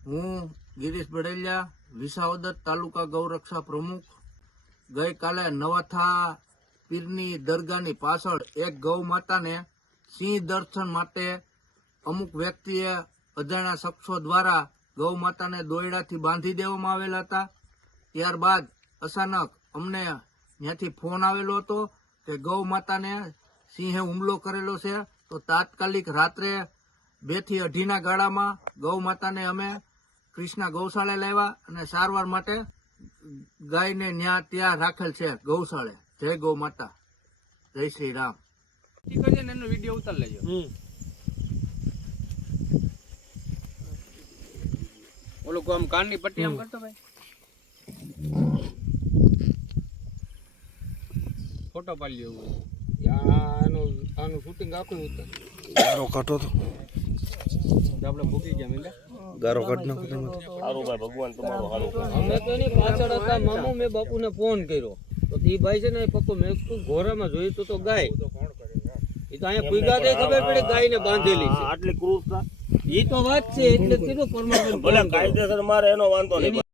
હું ગિરીશ બડેલિયા વિસાવદર તાલુકા ગૌરક્ષા પ્રમુખ. ગઈકાલે નવાથા પીરની દરગાહની પાછળ એક ગૌ માતાને સિંહ દર્શન માટે અમુક વ્યક્તિએ અજાણ્યા શખ્સો દ્વારા ગૌ માતાને દોયડાથી બાંધી દેવામાં આવેલા હતા. ત્યારબાદ અચાનક અમને ત્યાંથી ફોન આવેલો હતો કે ગૌ માતાને સિંહે હુમલો કરેલો છે. તો તાત્કાલિક રાત્રે બેથી અઢીના ગાળામાં ગૌ માતાને અમે કૃષ્ણા ગૌશાળે લાવ્યા અને સારવાર માટે ગાયને ન્યા ત્યાં રાખેલ છે ગૌશાળે. જય ગૌ માતા. જય શ્રી રામ. ઈ કરજે ને એનો વીડિયો ઉતાર લેજો. ઓલું આમ કાનની પટ્ટી આમ કરતો ભાઈ ફોટો પાડી લેવો આનું આનું શૂટિંગ આખું ઉતાર. કાઢો તો. આપણે ભૂકી ગયા મીંડા ગારો કાઢ નાખો સારું અમે તો એની પાછળ હતા મામુ મેં બાપુને ફોન કર્યો. તો એ ભાઈ છે ને પપ્પા મેં કીધું ઘોરામાં જોયું તો તો ગાય. એ તો અહીંયા પૂગા દે ખબર પડી ગાય ને બાંધેલી છે. આટલી ક્રૂરતા? એ તો વાત છે એટલે કીધું પરમાનન્ટ ભલે કાયદેસર મારે એનો વાંધો નહીં.